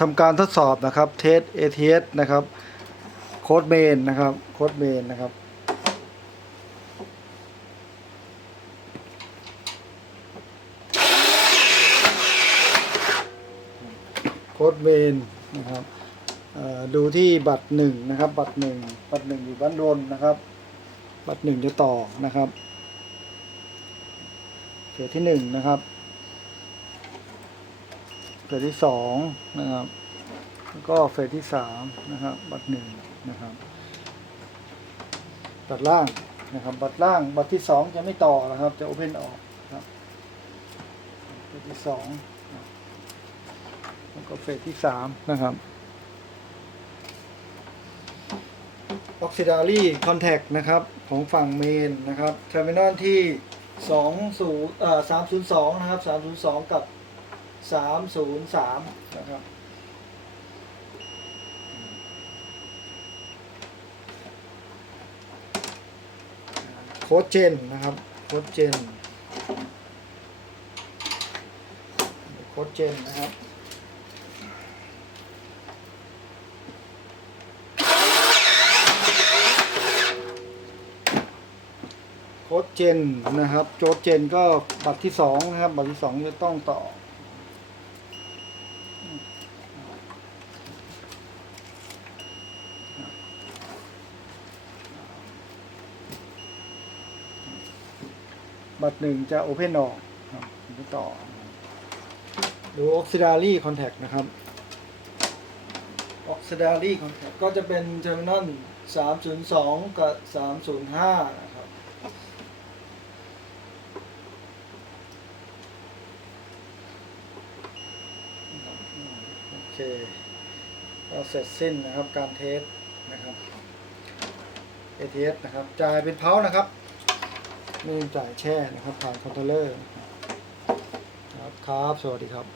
ทำการทดสอบนะครับเทส ATS นะครับโค้ดเมนนะครับโค้ดเมนนะครับโค้ดเมนนะครับดูที่บัตรหนึ่งนะครับบัตรหนึ่งบัตรหนึ่งอยู่บ้านรนนะครับ บัตรหนึ่งจะต่อนะครับเฟสที่หนึ่งนะครับ เฟสที่สองนะครับแล้วก็เฟสที่สามนะครับบัตรหนึ่งนะครับบัตรล่างนะครับ บัตรล่างบัตรที่สองจะไม่ต่อนะครับ จะโอเพนออกครับเฟสที่สองแล้วก็เฟสที่สามนะครับ auxiliary contact นะครับ ของฝั่งเมนนะครับ terminal ที่20เอ่อ302 นะครับ 302 กับ 303นย์สามนะครับโค้ดเจนนะครับโค้ดเจนโค้ดเจนนะครับโค้ดเจนนะครับ โจทเจนก็บัตรที่สองนะครับ บัตรที่สองจะต้องต่อ บัตรหนึ่งจะโอเพนออกครับถึงจะต่อ ดู auxiliary contact นะครับ auxiliary contact ก็จะเป็น terminal 302 กับ 305 นะครับ โอเคก็เสร็จสิ้นนะครับการเทสนะครับ ATS นะครับ จ่ายเป็นเพานะครับ ไม่ได้จ่ายแช่นะครับผ่านคอนโทรเลอร์ครับครับสวัสดีครับ